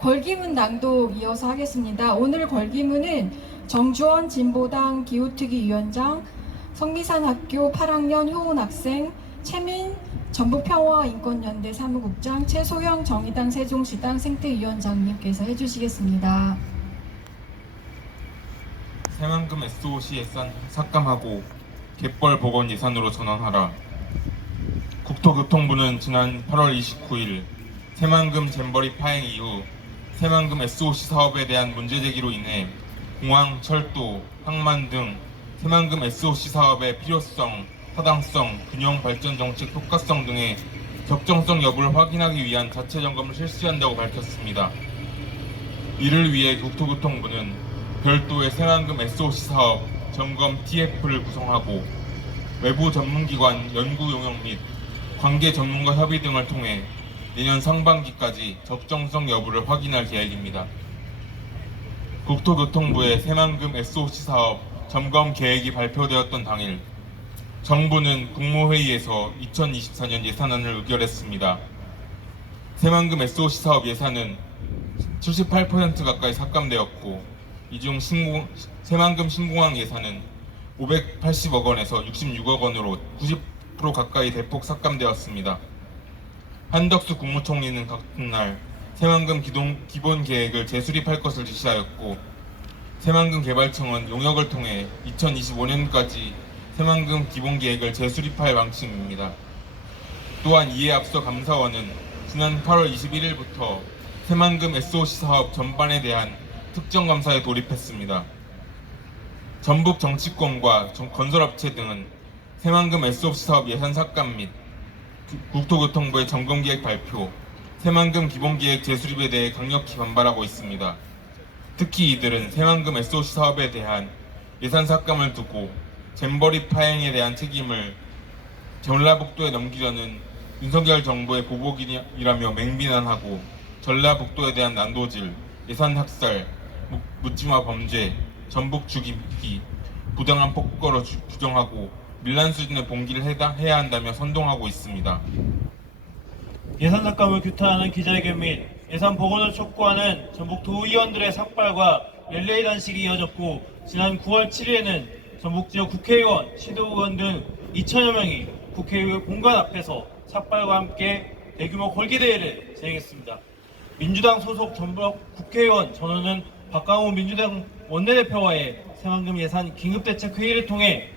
걸기문 낭독 이어서 하겠습니다. 오늘 걸기문은 정주원 진보당 기후특위 위원장, 성미산학교 8학년 효은 학생, 최민 전북평화인권연대 사무국장, 최소영 정의당 세종시당 생태위원장님께서 해주시겠습니다. 새만금 SOC 예산 삭감하고 갯벌 복원 예산으로 전환하라. 국토교통부는 지난 8월 29일 새만금 잼버리 파행 이후 새만금 SOC 사업에 대한 문제제기로 인해 공항, 철도, 항만 등 새만금 SOC 사업의 필요성, 타당성, 균형 발전 정책 효과성 등의 적정성 여부를 확인하기 위한 자체 점검을 실시한다고 밝혔습니다. 이를 위해 국토교통부는 별도의 새만금 SOC 사업 점검 TF를 구성하고 외부 전문기관 연구 용역 및 관계 전문가 협의 등을 통해 내년 상반기까지 적정성 여부를 확인할 계획입니다. 국토교통부의 새만금 SOC 사업 점검 계획이 발표되었던 당일 정부는 국무회의에서 2024년 예산안을 의결했습니다. 새만금 SOC 사업 예산은 78% 가까이 삭감되었고 이중 새만금 신공항 예산은 580억 원에서 66억 원으로 90% 가까이 대폭 삭감되었습니다. 한덕수 국무총리는 같은 날 새만금 기본 계획을 재수립할 것을 지시하였고 새만금 개발청은 용역을 통해 2025년까지 새만금 기본 계획을 재수립할 방침입니다. 또한 이에 앞서 감사원은 지난 8월 21일부터 새만금 SOC 사업 전반에 대한 특정 감사에 돌입했습니다. 전북 정치권과 건설업체 등은 새만금 SOC 사업 예산 삭감 및 국토교통부의 점검계획 발표, 새만금 기본계획 재수립에 대해 강력히 반발하고 있습니다. 특히 이들은 새만금 SOC 사업에 대한 예산 삭감을 두고 잼버리 파행에 대한 책임을 전라북도에 넘기려는 윤석열 정부의 보복이라며 맹비난하고 전라북도에 대한 난도질, 예산 학살, 묻지마 범죄, 전북 죽이기, 부당한 폭거로 규정하고 밀란 수준의 봉기를 해야 한다며 선동하고 있습니다. 예산 삭감을 규탄하는 기자회견 및 예산 복원을 촉구하는 전북 도의원들의 삭발과 rel레이 단식이 이어졌고 지난 9월 7일에는 전북 지역 국회의원, 시도의원 등 2천여 명이 국회의원 본관 앞에서 삭발과 함께 대규모 걸기대회를 진행했습니다. 민주당 소속 전북 국회의원 전원은 박강호 민주당 원내대표와의 새만금 예산 긴급대책회의를 통해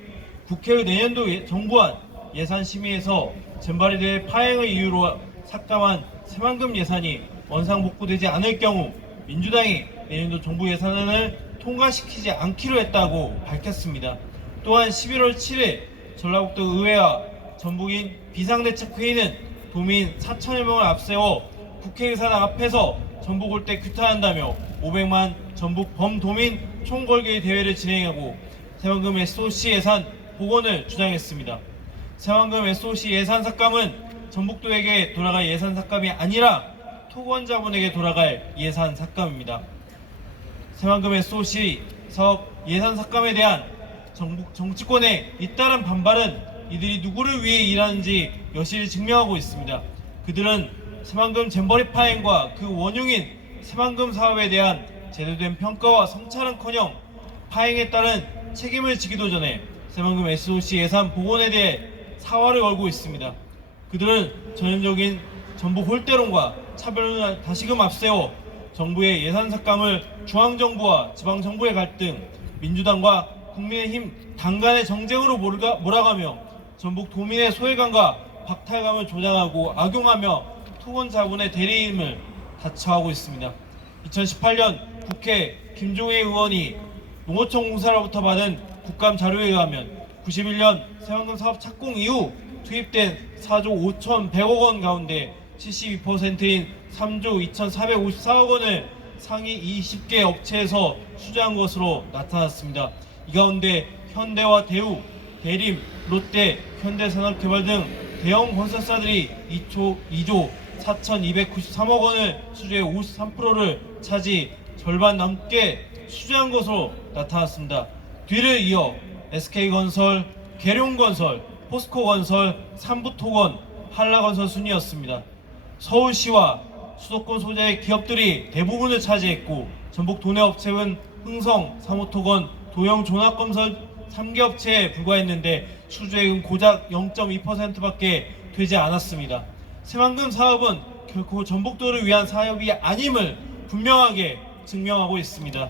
국회의 내년도 정부안 예산심의에서 잼버리대 파행을 이유로 삭감한 새만금 예산이 원상복구되지 않을 경우 민주당이 내년도 정부 예산안을 통과시키지 않기로 했다고 밝혔습니다. 또한 11월 7일 전라북도 의회와 전북인 비상대책회의는 도민 4천여 명을 앞세워 국회의사당 앞에서 전북 올 때 규탄한다며 500만 전북 범도민 총걸기 대회를 진행하고 새만금 SOC 예산 복원을 주장했습니다. 새만금 SOC 예산 삭감은 전북도에게 돌아갈 예산 삭감이 아니라 토건자본에게 돌아갈 예산 삭감입니다. 새만금 SOC 사업 예산 삭감에 대한 전북 정치권의 잇따른 반발은 이들이 누구를 위해 일하는지 여실히 증명하고 있습니다. 그들은 새만금 잼버리 파행과 그 원흉인 새만금 사업에 대한 제대로 된 평가와 성찰은커녕 파행에 따른 책임을 지기도 전에 새만금 SOC 예산 복원에 대해 사활을 걸고 있습니다. 그들은 전형적인 전북 홀대론과 차별론을 다시금 앞세워 정부의 예산 삭감을 중앙정부와 지방정부의 갈등, 민주당과 국민의힘 당 간의 정쟁으로 몰아가며 전북 도민의 소외감과 박탈감을 조장하고 악용하며 토건자본의 대리임을 다처하고 있습니다. 2018년 국회 김종회 의원이 농어촌 공사로부터 받은 국감 자료에 의하면 91년 새만금 사업 착공 이후 투입된 4조 5,100억 원 가운데 72%인 3조 2,454억 원을 상위 20개 업체에서 수주한 것으로 나타났습니다. 이 가운데 현대와 대우, 대림, 롯데, 현대산업개발 등 대형 건설사들이 2조 4,293억 원을 수주해 53%를 차지 절반 넘게 수주한 것으로 나타났습니다. 뒤를 이어 SK건설, 계룡건설, 포스코건설, 삼부토건, 한라건설 순이었습니다. 서울시와 수도권 소재의 기업들이 대부분을 차지했고 전북 도내 업체는 흥성, 사모토건, 도영 종합건설 3개 업체에 불과했는데 수주액은 고작 0.2%밖에 되지 않았습니다. 새만금 사업은 결코 전북도를 위한 사업이 아님을 분명하게 증명하고 있습니다.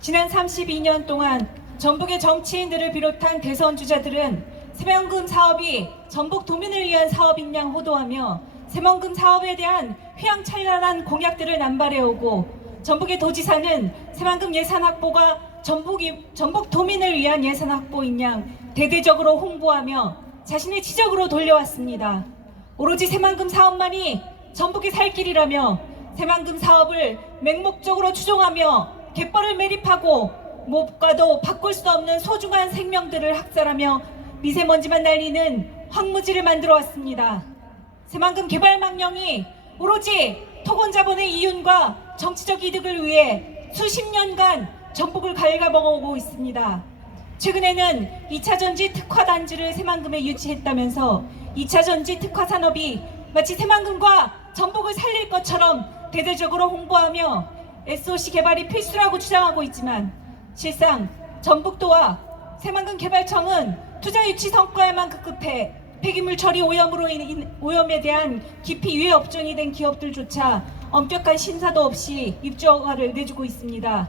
지난 32년 동안 전북의 정치인들을 비롯한 대선 주자들은 새만금 사업이 전북 도민을 위한 사업인 양 호도하며 새만금 사업에 대한 휘황찬란한 공약들을 남발해오고 전북의 도지사는 새만금 예산 확보가 전북 도민을 위한 예산 확보인 양 대대적으로 홍보하며 자신의 지적으로 돌려왔습니다. 오로지 새만금 사업만이 전북의 살 길이라며 새만금 사업을 맹목적으로 추종하며 갯벌을 매립하고 못가도 바꿀 수 없는 소중한 생명들을 학살하며 미세먼지만 날리는 황무지를 만들어 왔습니다. 새만금 개발 망령이 오로지 토건 자본의 이윤과 정치적 이득을 위해 수십 년간 전북을 갉아먹어오고 있습니다. 최근에는 2차전지 특화단지를 새만금에 유치했다면서 2차전지 특화 산업이 마치 새만금과 전북을 살릴 것처럼 대대적으로 홍보하며 SOC 개발이 필수라고 주장하고 있지만 실상 전북도와 새만금 개발청은 투자 유치 성과에만 급급해 폐기물 처리 오염에 대한 깊이 유해 업종이 된 기업들조차 엄격한 심사도 없이 입주 허가를 내주고 있습니다.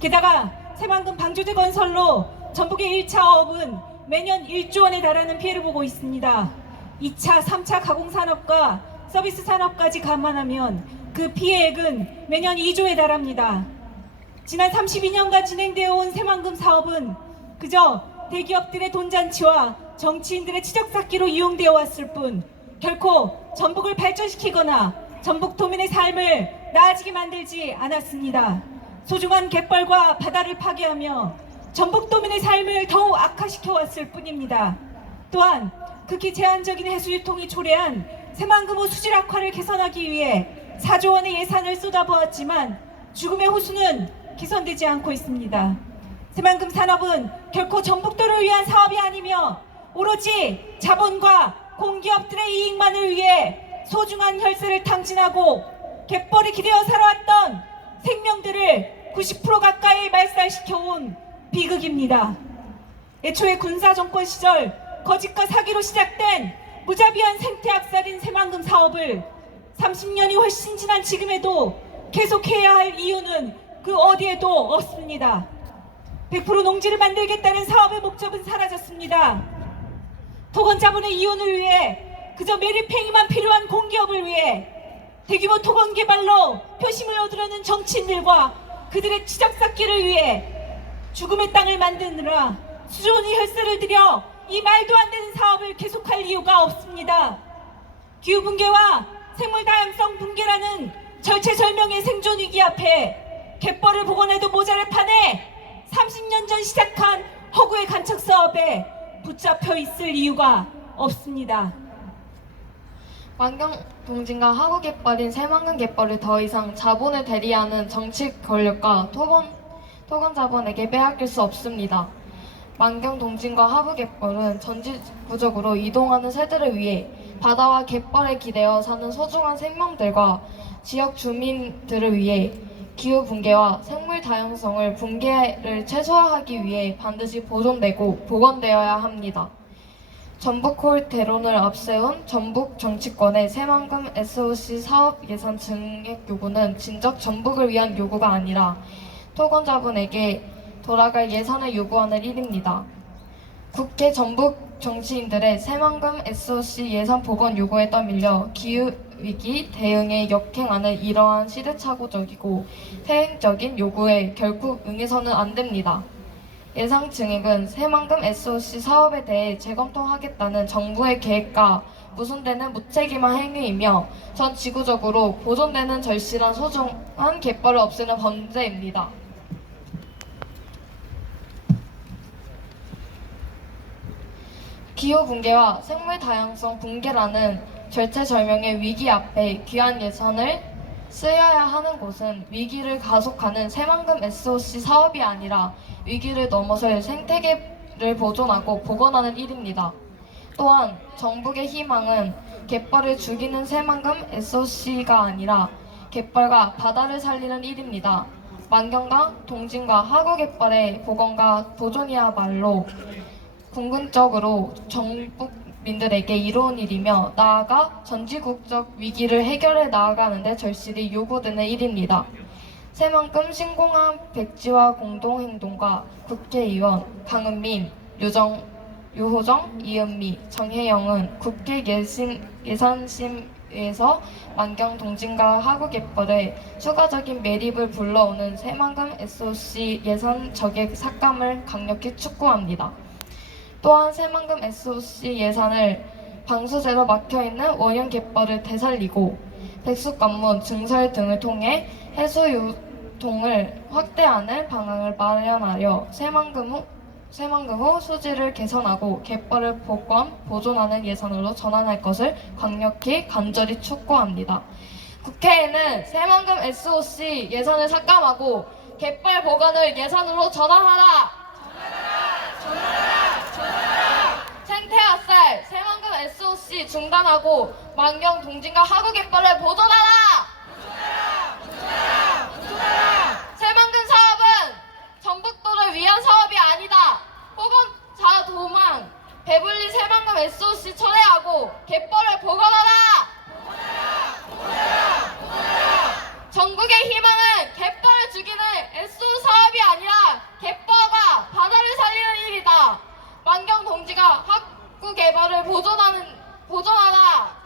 게다가 새만금 방조제 건설로 전북의 1차 업은 매년 1조 원에 달하는 피해를 보고 있습니다. 2차, 3차 가공산업과 서비스 산업까지 감안하면 그 피해액은 매년 2조에 달합니다. 지난 32년간 진행되어 온 새만금 사업은 그저 대기업들의 돈잔치와 정치인들의 치적쌓기로 이용되어 왔을 뿐 결코 전북을 발전시키거나 전북 도민의 삶을 나아지게 만들지 않았습니다. 소중한 갯벌과 바다를 파괴하며 전북 도민의 삶을 더욱 악화시켜 왔을 뿐입니다. 또한 극히 제한적인 해수 유통이 초래한 새만금호 수질 악화를 개선하기 위해 4조 원의 예산을 쏟아부었지만 죽음의 호수는 개선되지 않고 있습니다. 새만금 산업은 결코 전북도를 위한 사업이 아니며 오로지 자본과 공기업들의 이익만을 위해 소중한 혈세를 탕진하고 갯벌이 기대어 살아왔던 생명들을 90% 가까이 말살시켜온 비극입니다. 애초에 군사정권 시절 거짓과 사기로 시작된 무자비한 생태학살인 새만금 사업을 30년이 훨씬 지난 지금에도 계속해야 할 이유는 그 어디에도 없습니다. 100% 농지를 만들겠다는 사업의 목적은 사라졌습니다. 토건 자본의 이윤을 위해 그저 매립행위만 필요한 공기업을 위해 대규모 토건 개발로 표심을 얻으려는 정치인들과 그들의 치적쌓기를 위해 죽음의 땅을 만드느라 수조원의 혈세를 들여 이 말도 안 되는 사업을 계속할 이유가 없습니다. 기후붕괴와 생물다양성 붕괴라는 절체절명의 생존위기 앞에 갯벌을 복원해도 모자랄 판에 30년 전 시작한 허구의 간척 사업에 붙잡혀 있을 이유가 없습니다. 만경 동진과 하구 갯벌인 새만금 갯벌을 더 이상 자본을 대리하는 정치 권력과 토건 자본에게 빼앗길 수 없습니다. 만경 동진과 하부 갯벌은 전지구적으로 이동하는 새들을 위해 바다와 갯벌에 기대어 사는 소중한 생명들과 지역 주민들을 위해 기후 붕괴와 생물 다양성을 붕괴를 최소화하기 위해 반드시 보존되고 복원되어야 합니다. 전북콜 대론을 앞세운 전북 정치권의 새만금 SOC 사업 예산 증액 요구는 진작 전북을 위한 요구가 아니라 토건 자본에게 돌아갈 예산을 요구하는 일입니다. 국회 전북 정치인들의 새만금 SOC 예산 복원 요구에 떠밀려 기후위기 대응에 역행하는 이러한 시대착오적이고 퇴행적인 요구에 결국 응해서는 안 됩니다. 예산 증액은 새만금 SOC 사업에 대해 재검토하겠다는 정부의 계획과 무순되는 무책임한 행위이며 전 지구적으로 보존되는 절실한 소중한 갯벌을 없애는 범죄입니다. 기후붕괴와 생물다양성 붕괴라는 절체절명의 위기 앞에 귀한 예산을 쓰여야 하는 곳은 위기를 가속하는 새만금 SOC 사업이 아니라 위기를 넘어설 생태계를 보존하고 복원하는 일입니다. 또한 정북의 희망은 갯벌을 죽이는 새만금 SOC가 아니라 갯벌과 바다를 살리는 일입니다. 만경과 동진과 하구 갯벌의 복원과 보존이야말로 궁극적으로 정북민들에게 이로운 일이며 나아가 전지국적 위기를 해결해 나아가는데 절실히 요구되는 일입니다. 새만금 신공항 백지화 공동행동과 국회의원 강은민, 유호정, 이은미, 정혜영은 국회 예산심에서 만경 동진과 하구 갯벌에 추가적인 매립을 불러오는 새만금 SOC 예산 적액 삭감을 강력히 촉구합니다. 또한 새만금 SOC 예산을 방수제로 막혀있는 원형 갯벌을 되살리고 백숙관문, 증설 등을 통해 해수 유통을 확대하는 방안을 마련하여 새만금 후 수질을 개선하고 갯벌을 복원, 보존하는 예산으로 전환할 것을 강력히 간절히 촉구합니다. 국회에는 새만금 SOC 예산을 삭감하고 갯벌 복원을 예산으로 전환하라! 생태학살, 새만금 SOC 중단하고 만경 동진과 하구 갯벌을 보존하라! 새만금 사업은 전북도를 위한 사업이 아니다. 호건자 도망, 배불리 새만금 SOC 철회하고 갯벌을 복원하라! 전국의 희망은 갯벌을 죽이는 SO 사업이 아니라 갯벌과 바다를 살리는 일이다. 만경 동지가 하구 갯벌을 보존하라!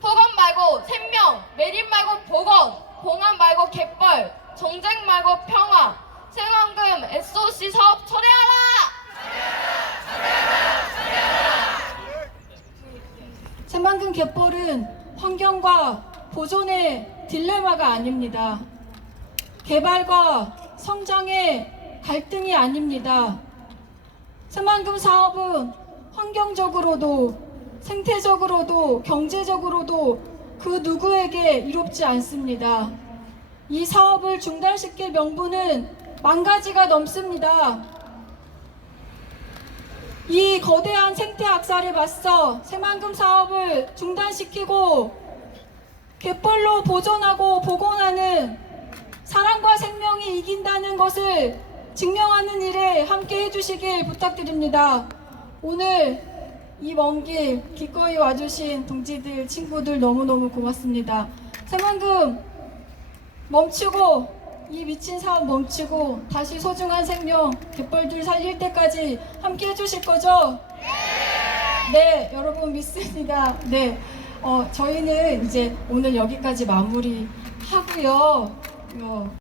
폭언 말고 생명, 매립 말고 복원, 봉안 말고 갯벌, 정쟁 말고 평화, 새만금 SOC 사업 철회하라! 새만금 갯벌은 환경과 보존의 딜레마가 아닙니다. 개발과 성장의 갈등이 아닙니다. 새만금 사업은 환경적으로도 생태적으로도 경제적으로도 그 누구에게 이롭지 않습니다. 이 사업을 중단시킬 명분은 10,000가지가 넘습니다. 이 거대한 생태 악사를 맞서 새만금 사업을 중단시키고 갯벌로 보존하고 복원하는 사랑과 생명이 이긴다는 것을 증명하는 일에 함께 해주시길 부탁드립니다. 오늘 이 먼 길 기꺼이 와주신 동지들, 친구들 너무너무 고맙습니다. 새만금 멈추고 이 미친 사업 멈추고 다시 소중한 생명 갯벌들 살릴 때까지 함께 해주실 거죠? 네, 여러분 믿습니다. 네, 저희는 이제 오늘 여기까지 마무리 하고요.